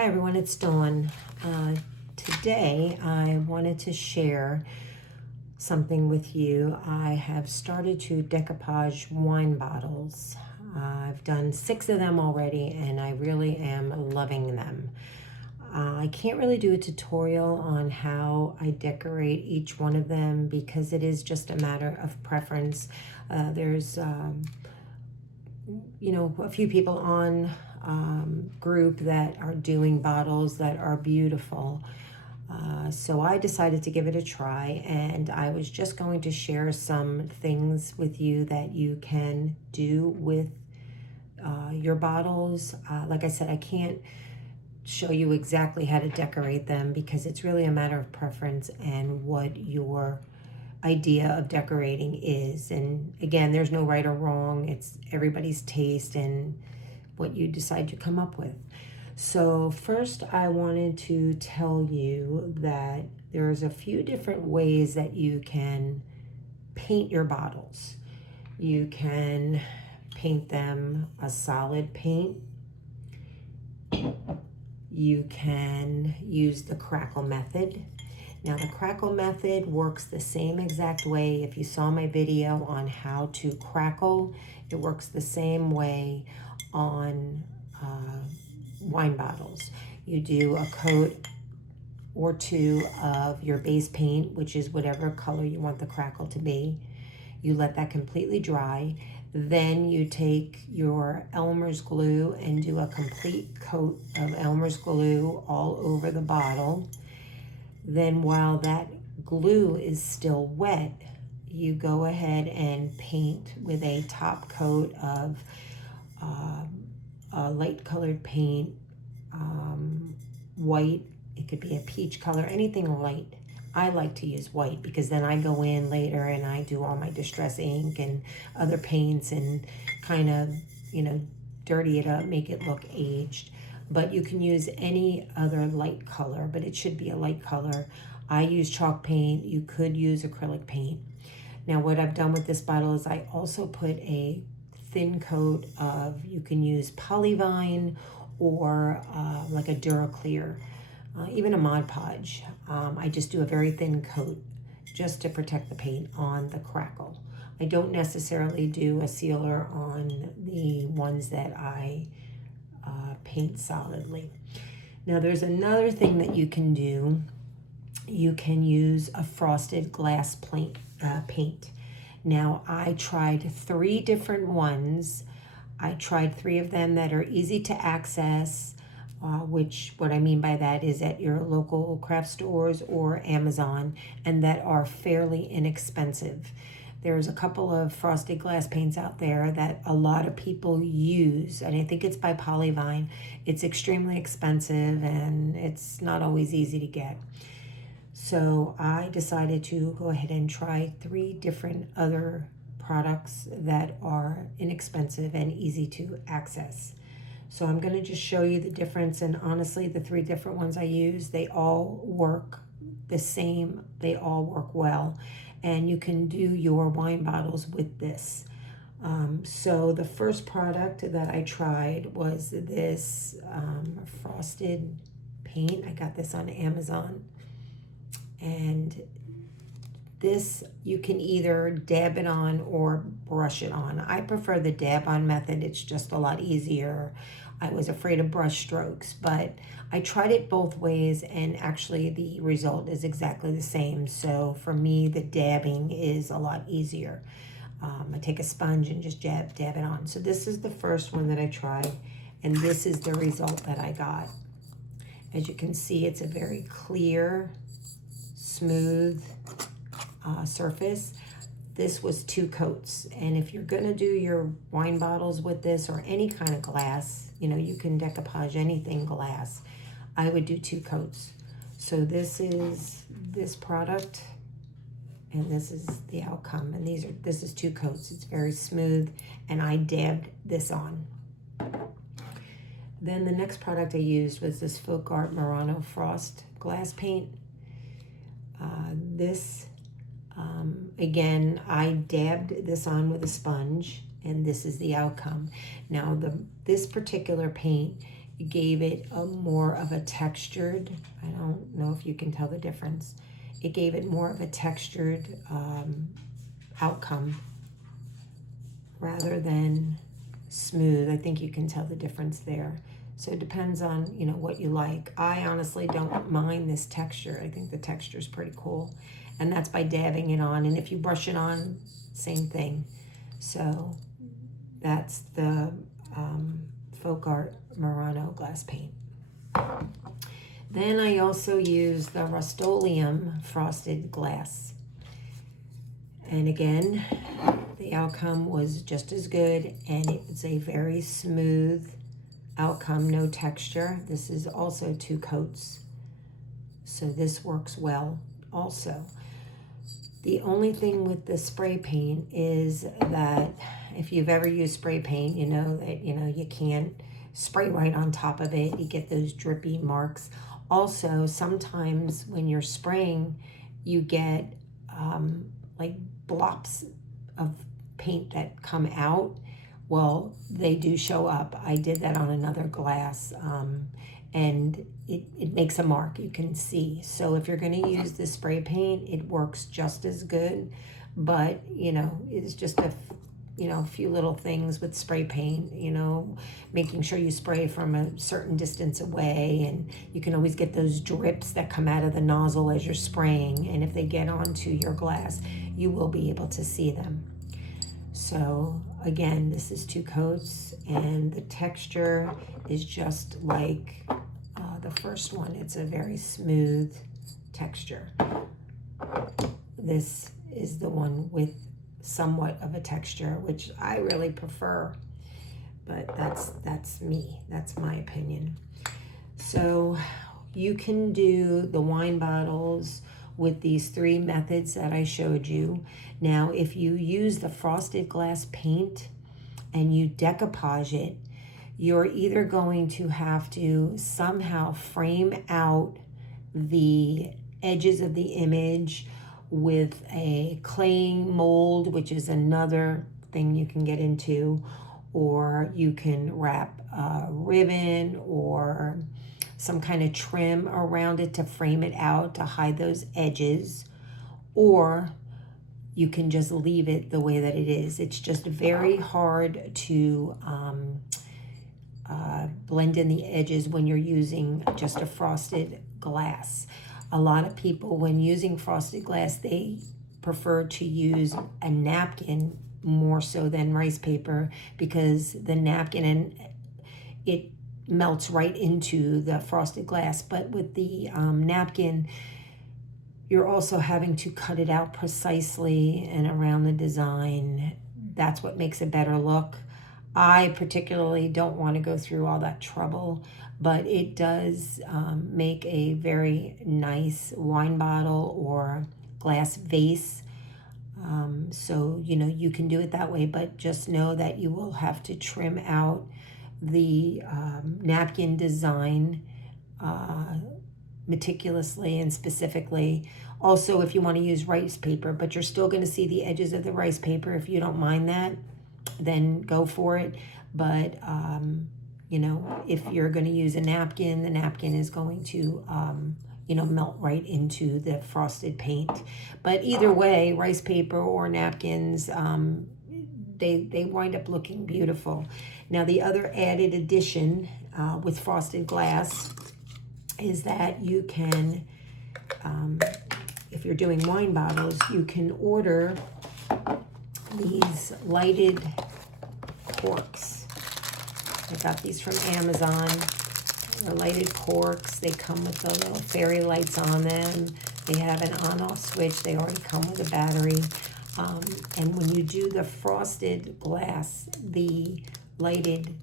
Hi everyone, it's Dawn. Today I wanted to share something with you. I have started to decoupage wine bottles. I've done 6 of them already and I really am loving them. I can't really do a tutorial on how I decorate each one of them because it is just a matter of preference. There's a few people on group that are doing bottles that are beautiful. So I decided to give it a try, and I was just going to share some things with you that you can do with your bottles. Like I said, I can't show you exactly how to decorate them because it's really a matter of preference and what your idea of decorating is. And again, there's no right or wrong. It's everybody's taste and what you decide to come up with. So first I wanted to tell you that there's a few different ways that you can paint your bottles. You can paint them a solid paint. You can use the crackle method. Now the crackle method works the same exact way. If you saw my video on how to crackle, it works the same way on wine bottles. You do a coat or two of your base paint, which is whatever color you want the crackle to be. You let that completely dry. Then you take your Elmer's glue and do a complete coat of Elmer's glue all over the bottle. Then while that glue is still wet, you go ahead and paint with a top coat of a light colored paint, white. It could be a peach color, anything light. I like to use white because then I go in later and I do all my distress ink and other paints and kind of, dirty it up, make it look aged. But you can use any other light color, but it should be a light color. I use chalk paint. You could use acrylic paint. Now what I've done with this bottle is I also put a thin coat of, you can use Polyvine or like a Duraclear, even a Mod Podge. I just do a very thin coat just to protect the paint on the crackle. I don't necessarily do a sealer on the ones that I paint solidly. Now there's another thing that you can do. You can use a frosted glass paint. Now I tried 3 different ones. I tried 3 of them that are easy to access, which what I mean by that is at your local craft stores or Amazon, and that are fairly inexpensive. There's a couple of frosted glass paints out there that a lot of people use, and I think it's by Polyvine. It's extremely expensive and it's not always easy to get. So I decided to go ahead and try 3 different other products that are inexpensive and easy to access. So I'm going to just show you the difference, and honestly the 3 different ones I use, they all work the same, they all work well, and you can do your wine bottles with this. So the first product that I tried was this frosted paint. I got this on Amazon, and this you can either dab it on or brush it on. I prefer the dab on method. It's just a lot easier. I was afraid of brush strokes, but I tried it both ways and actually the result is exactly the same. So for me, the dabbing is a lot easier. I take a sponge and just dab it on. So this is the first one that I tried, and this is the result that I got. As you can see, it's a very clear, smooth surface. This was 2 coats, and if you're going to do your wine bottles with this or any kind of glass, you can decoupage anything glass, I would do 2 coats. So this is this product and this is the outcome, and this is 2 coats. It's very smooth, and I dabbed this on. Then the next product I used was this Folk Art Murano Frost glass paint. Again, I dabbed this on with a sponge, and this is the outcome. Now, this particular paint gave it a more of a textured, I don't know if you can tell the difference. It gave it more of a textured outcome rather than smooth. I think you can tell the difference there. So it depends on, you know, what you like. I honestly don't mind this texture. I think the texture is pretty cool. And that's by dabbing it on. And if you brush it on, same thing. So that's the Folk Art Murano glass paint. Then I also use the Rust-Oleum frosted glass. And again, the outcome was just as good, and it's a very smooth outcome, no texture. This is also 2 coats, so this works well also. The only thing with the spray paint is that if you've ever used spray paint, you know that you can't spray right on top of it. You get those drippy marks. Also, sometimes when you're spraying, you get like blops of paint that come out. Well, they do show up. I did that on another glass, and it makes a mark, you can see. So if you're going to use the spray paint, it works just as good, but you know, it's just a few little things with spray paint, you know, making sure you spray from a certain distance away, and you can always get those drips that come out of the nozzle as you're spraying, and if they get onto your glass, you will be able to see them. So again, this is 2 coats, and the texture is just like the first one. It's a very smooth texture. This is the one with somewhat of a texture, which I really prefer, but that's me. That's my opinion. So you can do the wine bottles with these 3 methods that I showed you. Now, if you use the frosted glass paint and you decoupage it, you're either going to have to somehow frame out the edges of the image with a claying mold, which is another thing you can get into, or you can wrap a ribbon or some kind of trim around it to frame it out to hide those edges, or you can just leave it the way that it is. It's just very hard to blend in the edges when you're using just a frosted glass. A lot of people, when using frosted glass, they prefer to use a napkin more so than rice paper, because the napkin, and it melts right into the frosted glass. But with the napkin, you're also having to cut it out precisely and around the design. That's what makes a better look. I particularly don't want to go through all that trouble, but it does make a very nice wine bottle or glass vase. So, you know, you can do it that way, but just know that you will have to trim out the napkin design meticulously and specifically. Also, if you want to use rice paper, but you're still going to see the edges of the rice paper, if you don't mind that, then go for it. But you know, if you're going to use a napkin, the napkin is going to you know, melt right into the frosted paint. But either way, rice paper or napkins, they wind up looking beautiful. Now, the other added addition with frosted glass is that you can, if you're doing wine bottles, you can order these lighted corks. I got these from Amazon. They're lighted corks. They come with the little fairy lights on them. They have an on-off switch. They already come with a battery. And when you do the frosted glass, the lighted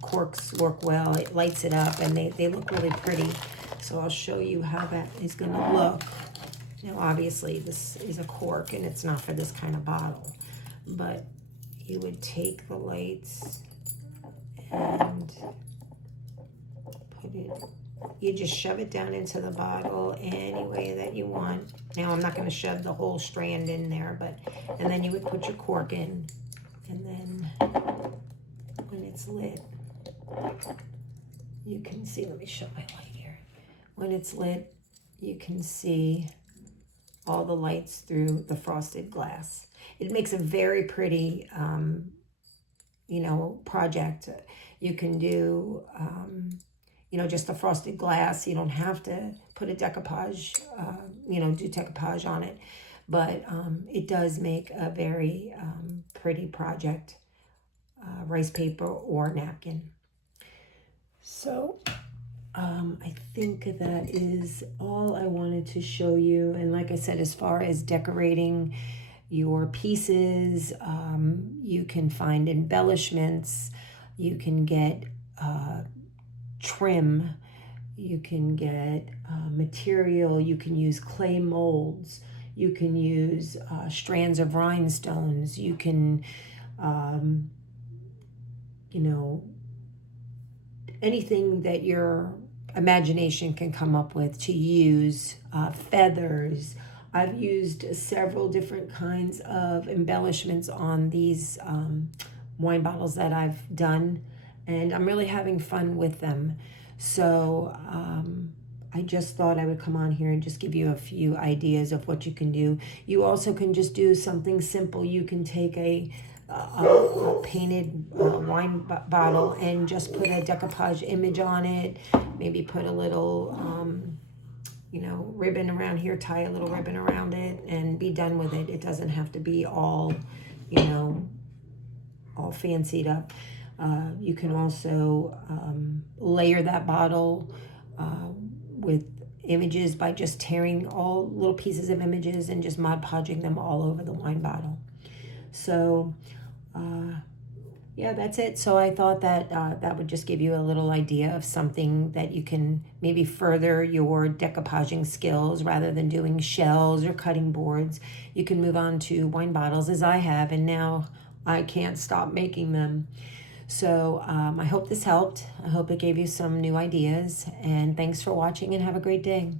corks work well. It lights it up, and they look really pretty. So I'll show you how that is going to look. Now, obviously, this is a cork, and it's not for this kind of bottle. But you would take the lights and put it, you just shove it down into the bottle any way that you want. Now, I'm not going to shove the whole strand in there, but, and then you would put your cork in, and then when it's lit, you can see, let me show my light here. When it's lit, you can see all the lights through the frosted glass. It makes a very pretty, you know, project. You can do, you know, just the frosted glass. You don't have to put a decoupage, you know, do decoupage on it. But it does make a very pretty project, rice paper or napkin. So I think that is all I wanted to show you. And like I said, as far as decorating your pieces, you can find embellishments, you can get trim, you can get material, you can use clay molds, you can use strands of rhinestones, you can, you know, anything that your imagination can come up with to use, feathers. I've used several different kinds of embellishments on these wine bottles that I've done, and I'm really having fun with them. So I just thought I would come on here and just give you a few ideas of what you can do. You also can just do something simple. You can take a painted wine bottle and just put a decoupage image on it. Maybe put a little, you know, ribbon around here, tie a little ribbon around it, and be done with it. It doesn't have to be all, you know, all fancied up. You can also layer that bottle with images by just tearing all little pieces of images and just Mod Podging them all over the wine bottle. So yeah, that's it. So I thought that that would just give you a little idea of something that you can maybe further your decoupaging skills. Rather than doing shells or cutting boards, you can move on to wine bottles, as I have, and now I can't stop making them. So I hope this helped. I hope it gave you some new ideas, and thanks for watching, and have a great day.